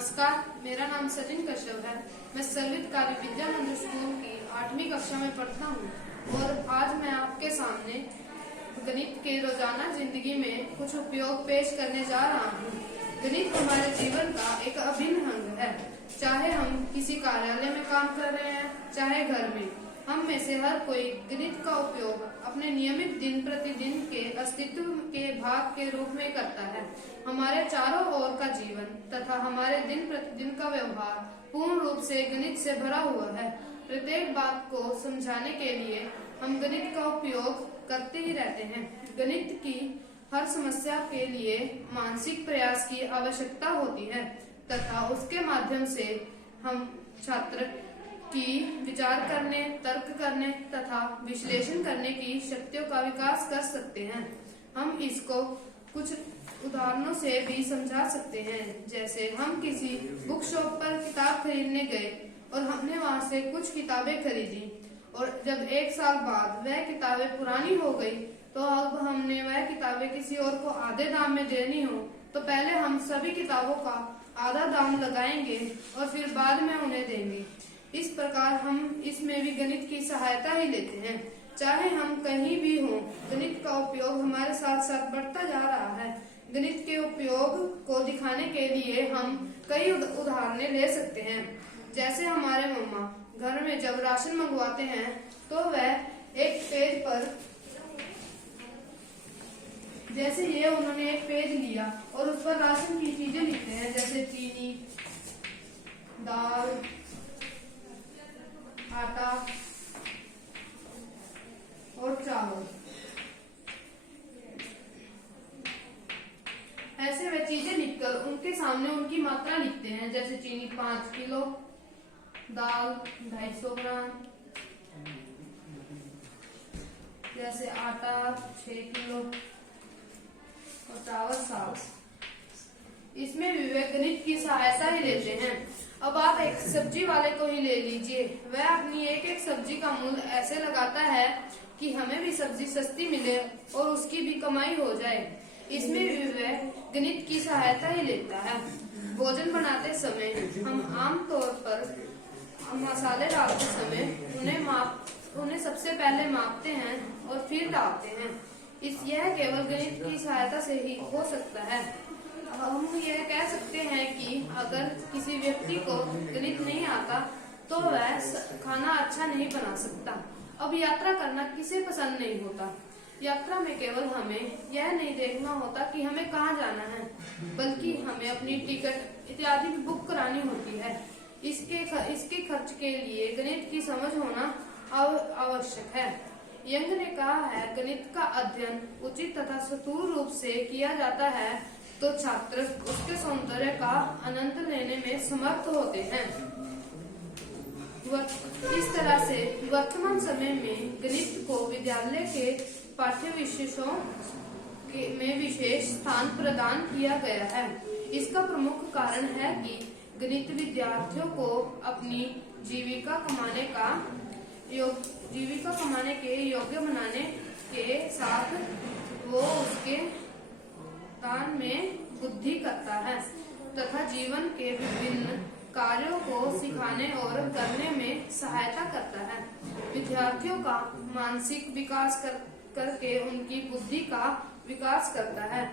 नमस्कार, मेरा नाम सचिन कश्यप है। मैं सर्वित काली विद्या मंदिर स्कूल की 8वीं कक्षा में पढ़ता हूँ और आज मैं आपके सामने गणित के रोजाना जिंदगी में कुछ उपयोग पेश करने जा रहा हूँ। गणित हमारे जीवन का एक अभिन्न अंग है। चाहे हम किसी कार्यालय में काम कर रहे हैं, चाहे घर में, हम में से हर कोई गणित का उपयोग अपने नियमित दिन प्रतिदिन के अस्तित्व के भाग के रूप में करता है। हमारे चारों ओर का जीवन तथा हमारे दिन प्रतिदिन का व्यवहार पूर्ण रूप से गणित से भरा हुआ है। प्रत्येक बात को समझाने के लिए हम गणित का उपयोग करते ही रहते हैं। गणित की हर समस्या के लिए मानसिक प्रयास की आवश्यकता होती है तथा उसके माध्यम से हम छात्र की विचार करने, तर्क करने तथा विश्लेषण करने की शक्तियों का विकास कर सकते हैं। हम इसको कुछ उदाहरणों से भी समझा सकते हैं। जैसे हम किसी बुक शॉप पर किताब खरीदने गए और हमने वहां से कुछ किताबें खरीदी और जब 1 साल बाद वह किताबें पुरानी हो गई तो अब हमने वह किताबें किसी और को आधे दाम में देनी हो तो पहले हम सभी किताबों का आधा दाम लगाएंगे और फिर बाद में उन्हें देंगे। इस प्रकार हम इसमें भी गणित की सहायता ही लेते हैं। चाहे हम कहीं भी हों, गणित का उपयोग हमारे साथ साथ बढ़ता जा रहा है। गणित के उपयोग को दिखाने के लिए हम कई उदाहरणें ले सकते हैं। जैसे हमारे मम्मा घर में जब राशन मंगवाते हैं तो वह एक पेज पर, जैसे ये उन्होंने एक पेज लिया और उस पर राशन की चीजें लिखते हैं, जैसे चीनी, दाल, आटा और चावल। ऐसे वे चीजें लिखकर उनके सामने उनकी मात्रा लिखते हैं। जैसे चीनी 5 किलो, दाल 250 ग्राम, जैसे आटा 6 किलो और चावल 7। इसमें भी वे गणित की सहायता ही लेते हैं। अब आप एक सब्जी वाले को ही ले लीजिए, वह अपनी एक एक सब्जी का मूल्य ऐसे लगाता है कि हमें भी सब्जी सस्ती मिले और उसकी भी कमाई हो जाए। इसमें भी वह गणित की सहायता ही लेता है। भोजन बनाते समय हम आम तौर पर मसाले डालते समय उन्हें सबसे पहले मापते हैं और फिर डालते हैं। यह केवल गणित की सहायता से ही हो सकता है। हम यह कह सकते हैं कि अगर किसी व्यक्ति को गणित नहीं आता तो वह खाना अच्छा नहीं बना सकता। अब यात्रा करना किसे पसंद नहीं होता। यात्रा में केवल हमें यह नहीं देखना होता कि हमें कहाँ जाना है, बल्कि हमें अपनी टिकट इत्यादि बुक करानी होती है। इसके खर्च के लिए गणित की समझ होना आवश्यक है। यंग ने कहा है, गणित का अध्ययन उचित तथा सतुर रूप से किया जाता है तो छात्र उसके सौंदर्य का आनंद लेने में समर्थ होते हैं। इस तरह से वर्तमान समय में गणित को विद्यालय के पाठ्य विषयों में विशेष स्थान प्रदान किया गया है। इसका प्रमुख कारण है कि गणित विद्यार्थियों को अपनी जीविका कमाने के योग्य बनाने के साथ वो उसके दान में बुद्धि करता है तथा जीवन के विभिन्न कार्यों को सिखाने और करने में सहायता करता है। विद्यार्थियों का मानसिक विकास करके उनकी बुद्धि का विकास करता है।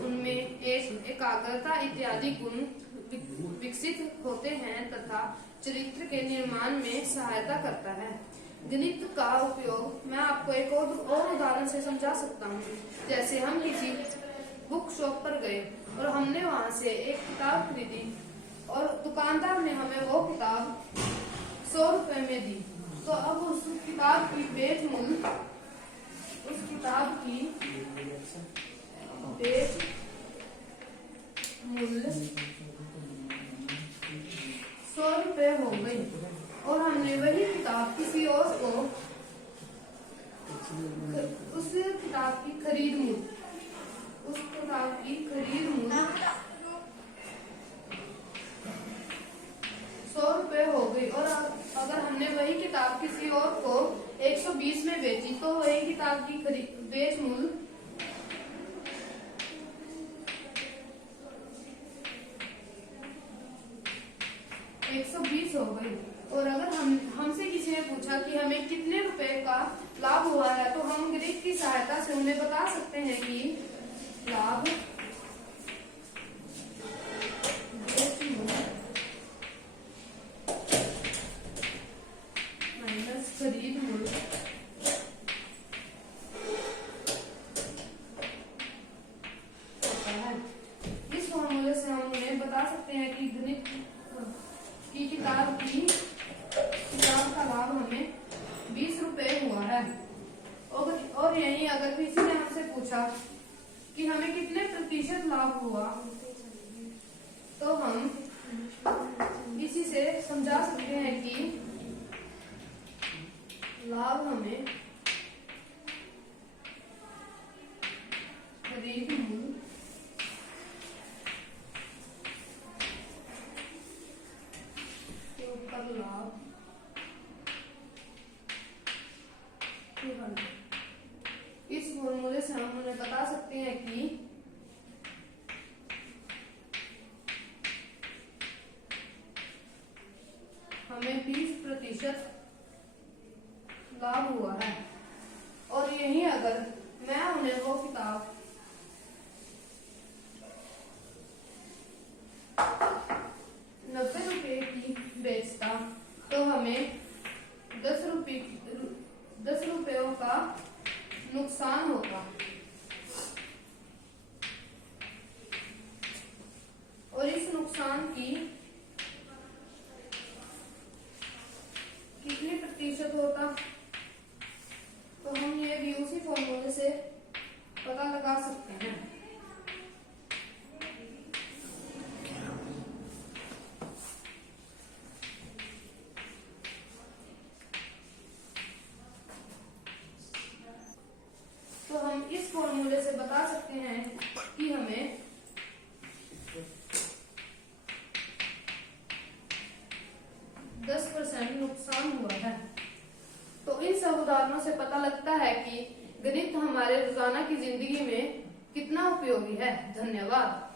उनमें एकाग्रता इत्यादि गुण विकसित होते हैं तथा चरित्र के निर्माण में सहायता करता है। गणित का उपयोग मैं आपको एक और उदाहरण से समझा सकता हूँ। जैसे हम किसी बुक शॉप पर गए और हमने वहां से एक किताब खरीदी और दुकानदार ने हमें वो किताब 100 रुपए में दी। तो अब उस किताब की बेच मूल्य 100 रुपए हो गई और हमने वही किताब किसी और को उस किताब की खरीद मूल्य 100 रुपए हो गई और अगर हमने वही किताब किसी और को 120 में बेची तो वही किताब की बेच मूल्य 120 हो गई। और अगर हमसे किसी ने पूछा कि हमें कितने रुपए का लाभ हुआ है, तो हम गणित की सहायता से उन्हें बता सकते हैं कि लाभ माइनस खरीद मूल्य होता है। इस फॉर्मूले से हम उन्हें बता सकते हैं कि गणित की किताब का लाभ हमें 20 रुपए हुआ है। और यही अगर किसी ने हमसे पूछा कि हमें कितने प्रतिशत लाभ हुआ, तो हम इसी से समझा सकते हैं कि लाभ हमें खरीद मूल्य के ऊपर लाभ इस फॉर्मूले से हम उन्हें बता सकते हैं कि हमें 20% लाभ हुआ है। और यही अगर मैं उन्हें वो किताब 90 रुपए की बेचता, तो हमें 10 रुपयों का नुकसान होता। और इस नुकसान की कितनी प्रतिशत होता, तो हम ये भी उसी फॉर्मूले से पता लगा सकते हैं। तो हम इस फॉर्मूले से बता सकते हैं कि हमें 10% नुकसान हुआ है। तो इन सब उदाहरणों से पता लगता है कि गणित हमारे रोजाना की जिंदगी में कितना उपयोगी है। धन्यवाद।